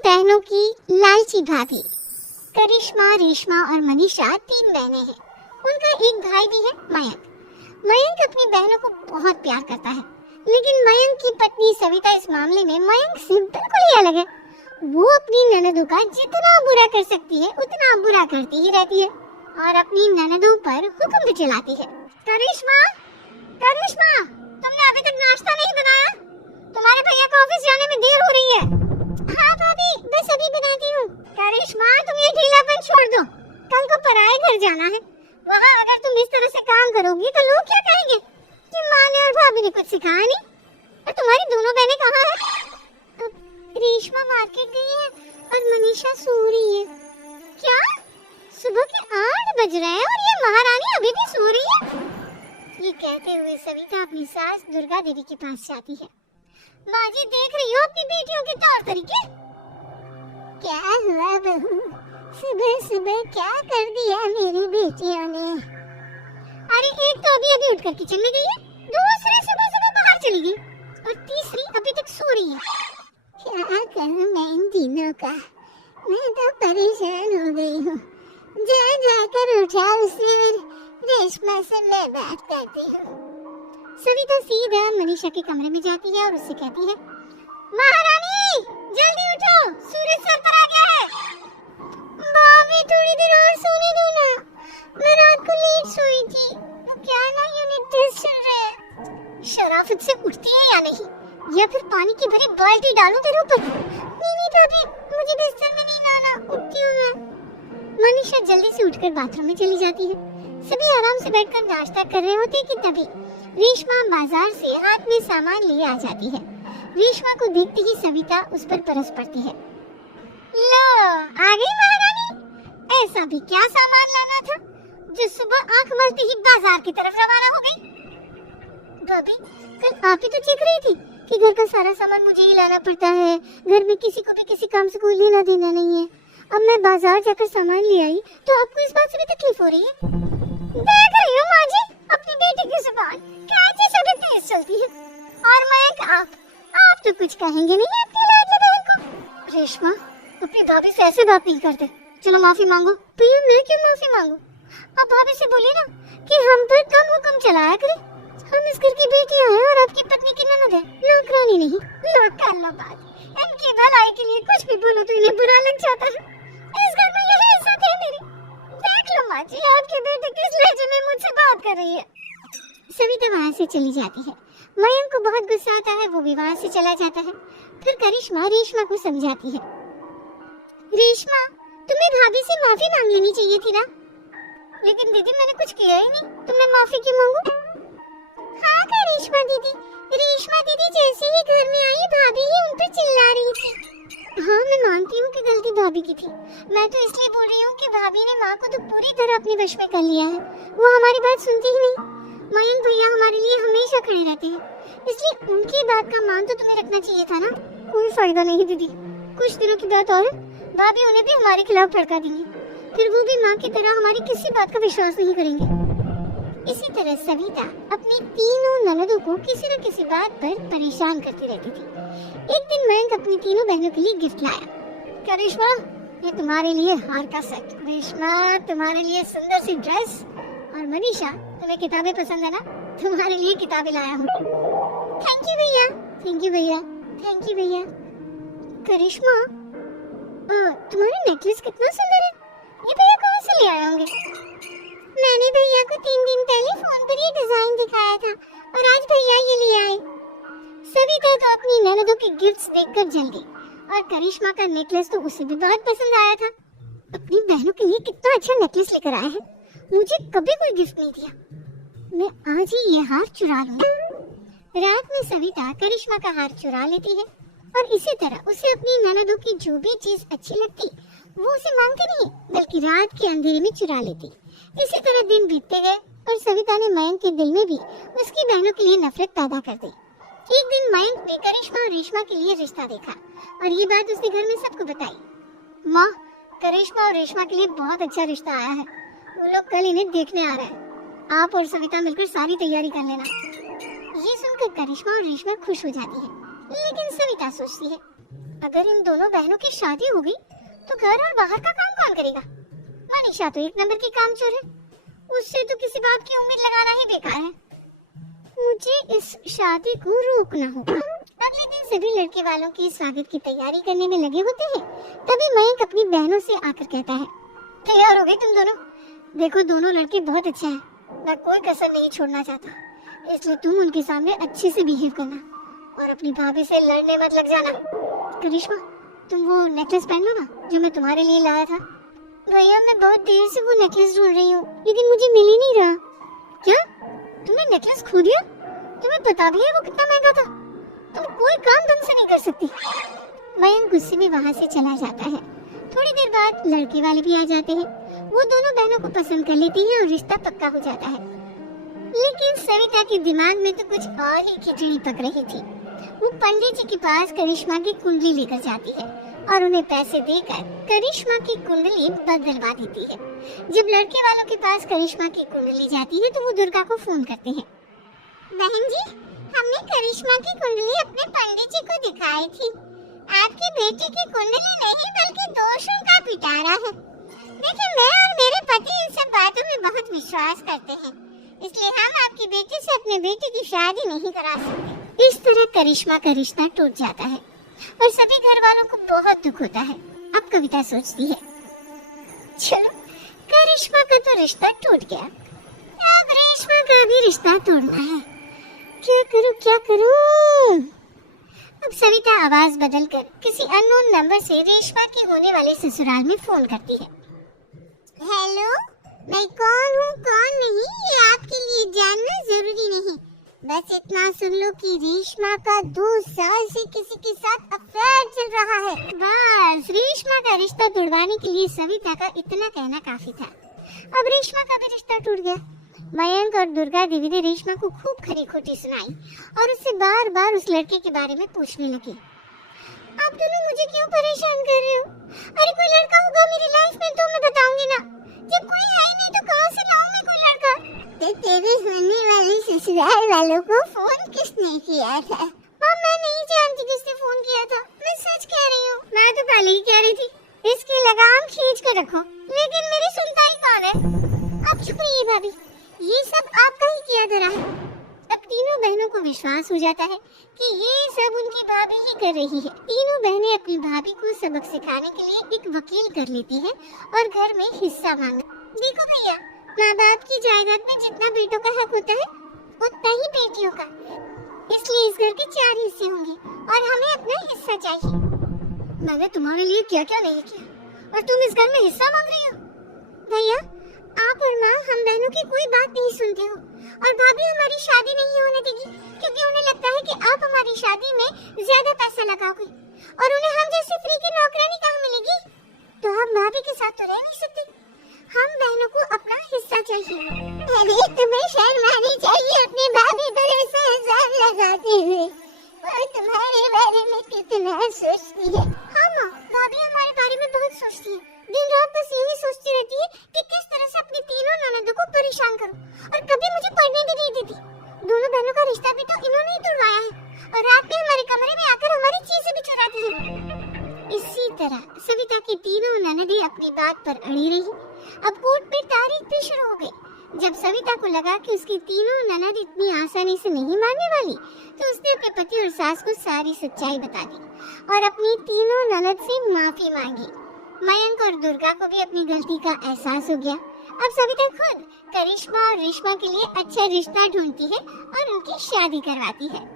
बहनों की लालची भाभी। करिश्मा, रेशमा और मनीषा 3 बहनें हैं। उनका एक भाई भी है, मयंक। मयंक अपनी बहनों को बहुत प्यार करता है, लेकिन मयंक की पत्नी सविता इस मामले में मयंक से बिल्कुल ही अलग है। वो अपनी ननदों का जितना बुरा कर सकती है उतना बुरा करती ही रहती है और अपनी ननदों पर हुक्म भी चलाती है। करिश्मा, करिश्मा, तुमने अभी तक नाश्ता नहीं बनाया? तुम्हारे भैया को ऑफिस जाने में देर हो रही है। हाँ भाभी, बस अभी बनाती हूँ। करिश्मा, तुम ये ढीलापन छोड़ दो। कल को पराए घर जाना है। वहाँ अगर तुम इस तरह से काम करोगी तो लोग क्या कहेंगे कि माँ ने और भाभी ने कुछ सिखाया नहीं। और तुम्हारी दोनों बहनें कहाँ हैं? रेशमा मार्केट गई है और मनीषा सो रही है। क्या? सुबह के 8 बज रहे हैं और ये महारानी अभी भी सो रही है? ये कहते हुए सविता अपनी सास दुर्गा देवी के पास जाती है। माजी, देख रही हो अपनी बेटियों के तौर तरीके? क्या हुआ बहू, सुबह सुबह क्या कर दिया मेरी बेटियों ने? अरे एक तो अभी अभी उठकर किचन में गई है, दूसरी सुबह सुबह बाहर चली गई और तीसरी अभी तक सो रही है। क्या करूं मैं इन तीनों का, मैं तो परेशान हो गई हूँ। जा जाकर उठा उसे, रेशमा से मैं बात करती हूँ। सविता सीधा मनीषा के कमरे में जाती है और उससे कहती है, महारानी जल्दी उठो, सूरज सर पर आ गया है। भाभी थोड़ी देर और सोने दो ना, मैं रात को लेट सोई थी। क्या ना यूनिट टेस्ट चल रहे हैं। शराफत से उठती है या नहीं, या फिर पानी की भरी बाल्टी डालूं तेरे ऊपर? नहीं भाभी, मुझे बिस्तर में नहीं लाना, उठती हूँ मैं। मनीषा जल्दी से उठकर बाथरूम में चली जाती है। सभी आराम से बैठकर नाश्ता कर रहे होते कि तभी रेशमा बाजार से हाथ में सामान लिए आ जाती है। रेशमा को देखते ही सविता उस पर बरस पड़ती है। लो, आ गई महारानी। ऐसा भी क्या सामान लाना था जो सुबह आंख मलते ही बाजार की तरफ रवाना हो गई? भाभी, कल आप ही तो चीख रही थी कि घर का सारा सामान मुझे ही लाना पड़ता है, घर में किसी को भी किसी काम से कोई लेना देना नहीं है। अब मैं बाजार जाकर सामान ले आई तो आपको इस बात से भी तकलीफ हो रही है? देख रही हो माँ जी, अपनी बेटी की जुबान कैसे सभी तेज चलती है। और मैं आप तो कुछ कहेंगे नहीं अपनी लाडली बहन को? रेशमा, अपनी भाभी से ऐसे बात नहीं करते। चलो माफी मांगो। भैया, मैं क्यों माफी मांगू? आप भाभी से बोलिए ना कि हम पर कम हुक्म चलाया करे। हम इस घर की बेटियां हैं और आपकी पत्नी की ननद है, नौकरानी नहीं। लो कर लो बात। इनकी भलाई के लिए कुछ भी बोलो तो इन्हें बुरा लग जाता है। इस घर में यही इज्जत है मेरी। देख लो माँ जी, आपकी बेटी किस लहजे में मुझसे बात कर रही है। सविता वहाँ से चली जाती है। मयंक को बहुत गुस्सा आता है, वो भी वहाँ से चला जाता है। फिर करिश्मा रेशमा को समझाती है, रेशमा, तुम्हें भाभी से माफी मांग लेनी चाहिए थी ना। लेकिन दीदी, मैंने कुछ किया ही नहीं, तुमने माफी क्यों मांगू? हाँ करिश्मा दीदी, रेशमा दीदी जैसे ही घर में आई भाभी ही उन पर चिल्ला रही थी। हाँ, मैं मानती हूँ कि गलती भाभी की थी। मैं तो इसलिए बोल रही हूँ कि भाभी ने माँ को तो पूरी तरह अपने वश में कर लिया है। वो हमारी बात सुनती ही नहीं। मयंक भैया हमारे लिए हमेशा खड़े रहते हैं, इसलिए उनकी बात का मान तो तुम्हें रखना चाहिए था ना। कोई फायदा नहीं दीदी, कुछ दिनों की बात और है, भाभी उन्हें भी हमारे खिलाफ भड़का देंगी। फिर वो भी माँ की तरह हमारी किसी बात का विश्वास नहीं करेंगे। इसी तरह सविता अपनी तीनों ननदों को किसी न किसी बात पर परेशान करती रहती थी। एक दिन मयंक अपनी तीनों बहनों के लिए गिफ्ट लाया। करिश्मा, ये तुम्हारे लिए हार का सेट। रेशमा, तुम्हारे लिए सुंदर सी ड्रेस। और मनीषा, तुम्हें किताबें पसंद है ना, तुम्हारे लिए किताबें लाया हूँ। थैंक यू भैया, थैंक यू भैया, थैंक यू भैया। करिश्मा, तुम्हारा नेकलेस कितना सुंदर है, ये भैया कहाँ से ले आए होंगे? मैंने भैया को 3 दिन पहले फोन पर ये डिजाइन दिखाया था और आज भैया ये ले आए। सविता तो अपनी ननदों के गिफ्ट्स देखकर जल गई और करिश्मा का नेकलेस तो उसे भी बहुत पसंद आया था। अपनी बहनों के लिए कितना अच्छा नेकलेस लेकर आया है, मुझे कभी कोई गिफ्ट नहीं दिया। मैं आज ही ये हार चुरा लूंगी। रात में सविता करिश्मा का हार चुरा लेती है और इसी तरह उसे अपनी ननदों की जो भी चीज अच्छी लगती वो उसे मांगती नहीं, बल्कि रात के अंधेरे में चुरा लेती। इसी तरह दिन बीतते गए और सविता ने मयंक के दिल में भी उसकी बहनों के लिए नफरत पैदा कर दी। एक दिन मयंक ने करिश्मा और रेशमा के लिए रिश्ता देखा और ये बात उसने घर में सबको बताई। माँ, करिश्मा और रेशमा के लिए बहुत अच्छा रिश्ता आया है, वो लोग कल इन्हें देखने आ रहे हैं। आप और सविता मिलकर सारी तैयारी कर लेना। ये सुनकर करिश्मा और रेशमा खुश हो जाती है, लेकिन सविता सोचती है, अगर इन दोनों बहनों की शादी हो गई तो घर और बाहर का काम कौन करेगा? मनीषा तो एक नंबर की कामचोर है, उससे तो किसी बात की उम्मीद लगाना ही बेकार है। मुझे इस शादी को रोकना होगा। अगले दिन सभी लड़के वालों की स्वागत की तैयारी करने में लगे होते हैं। तभी मयंक अपनी बहनों से आकर कहता है, तैयार हो गई तुम दोनों? देखो दोनों लड़के बहुत अच्छे हैं, मैं कोई कसर नहीं छोड़ना चाहता, इसलिए तुम उनके सामने अच्छे से बिहेव करना और अपनी भाभी से लड़ने मत लग जाना। करिश्मा, तुम वो नेकलेस पहन लो ना जो मैं तुम्हारे लिए लाया था। भैया मैं बहुत देर से वो नेकलेस ढूंढ रही हूँ लेकिन मुझे मिल ही नहीं रहा। क्या तुमने नेकलेस खो दिया? तुम्हें पता भी है वो कितना महंगा था? तुम कोई काम ढंग से नहीं कर सकती। मयंक गुस्से में वहाँ से चला जाता है। थोड़ी देर बाद लड़के वाले भी आ जाते हैं। वो दोनों बहनों को पसंद कर लेती हैं और रिश्ता पक्का हो जाता है। लेकिन सविता के दिमाग में तो कुछ और ही खिचड़ी पक रही थी। वो पंडित जी के पास करिश्मा की कुंडली लेकर जाती है और उन्हें पैसे देकर करिश्मा की कुंडली बदलवा देती है। जब लड़के वालों के पास करिश्मा की कुंडली जाती है तो वो दुर्गा को फोन करते हैं। बहन जी, हमने करिश्मा की कुंडली अपने पंडित जी को दिखाई थी। आपकी बेटी की कुंडली नहीं बल्कि दोषों का पिटारा है। देखिए मैं और मेरे पति इन सब बातों में बहुत विश्वास करते हैं, इसलिए हम आपकी बेटी से अपने बेटे की शादी नहीं करा सकते। इस तरह करिश्मा का रिश्ता टूट जाता है और सभी घर वालों को बहुत दुख होता है। अब कविता सोचती है, चलो करिश्मा का तो रिश्ता टूट गया, अब रेशमा का भी रिश्ता तोड़ना है। क्या करूं? अब सविता आवाज बदलकर किसी अननोन नंबर से रेशमा के होने वाले ससुराल में फोन करती है। हेलो, मैं कौन हूँ कौन नहीं ये आपके लिए जानना जरूरी नहीं, बस इतना सुन लो कि रेशमा का 2 साल से किसी के साथ अफेयर चल रहा है। बस रेशमा का रिश्ता तोड़वाने के लिए सविता का इतना कहना काफी था। अब रेशमा का भी रिश्ता टूट गया। मयंक और दुर्गा देवी ने रेशमा को खूब खरी खोटी सुनाई और उससे बार बार उस लड़के के बारे में पूछने लगी। आप दोनों मुझे क्यों परेशान कर रहे हो? अरे कोई लड़का होगा मेरी लाइफ में तो मैं बताऊंगी ना, जब कोई है ही नहीं तो कहाँ से लाऊं मैं कोई लड़का? तेरे होने वाले ससुराल वालों को फोन किसने किया था? मैं नहीं जानती किसने फोन किया था, मैं सच कह रही हूँ। मैं तो पहले ही कह रही थी इसकी लगाम खींच कर रखो, लेकिन मेरी सुनता ही कौन है? आप चुप रहिए भाभी, ये सब आपका ही किया धरा है। अब तीनों बहनों को विश्वास हो जाता है कि ये सब उनकी भाभी ही कर रही है। तीनों बहनें अपनी भाभी को सबक सिखाने के लिए एक वकील कर लेती है और घर में हिस्सा मांगा। देखो भैया, माँ बाप की जायदाद में जितना बेटों का हक होता है उतना ही बेटियों का, इसलिए इस घर के 4 हिस्से होंगे और हमें अपना हिस्सा चाहिए। मैंने तुम्हारे लिए क्या क्या नहीं किया और तुम इस घर में हिस्सा मांग रही हो? भैया आप और माँ हम बहनों की कोई बात नहीं सुनते हो और भाभी हमारी शादी नहीं होने देगी क्योंकि उन्हें लगता है कि आप हमारी शादी में ज्यादा पैसा लगाओगे और उन्हें हम जैसे फ्री की नौकरानी कहाँ मिलेगी। तो हम भाभी के साथ तो रह नहीं सकते, हम बहनों को अपना हिस्सा चाहिए। अरे तुम्हें शर्म आनी चाहिए अपनी भाभी पर ऐसा इल्जाम लगाते हुए, और तुम्हारे बारे में कितना सोचती है। हाँ माँ, भाभी हमारे बारे में बहुत सोचती है, दिन रात बस यही सोचती रहती है कि किस तरह से अपनी तीनों ननदों को परेशान करूं और कभी मुझे पढ़ने भी नहीं देती। दोनों बहनों का रिश्ता भी तो इन्होंने ही तोड़वाया है और रात में हमारे कमरे में आकर हमारी चीजें भी चुराती है। इसी तरह सविता की तीनों ननदें अपनी बात पर अड़ी रही। अब कोर्ट में तारीख भी शुरू हो गई। जब सविता को लगा कि उसकी तीनों ननद इतनी आसानी से नहीं मानने वाली, तो उसने अपने पति और सास को सारी सच्चाई बता दी और अपनी तीनों ननद से माफी मांगी। मयंक और दुर्गा को भी अपनी गलती का एहसास हो गया। अब सविता खुद करिश्मा और रेशमा के लिए अच्छा रिश्ता ढूंढती है और उनकी शादी करवाती है।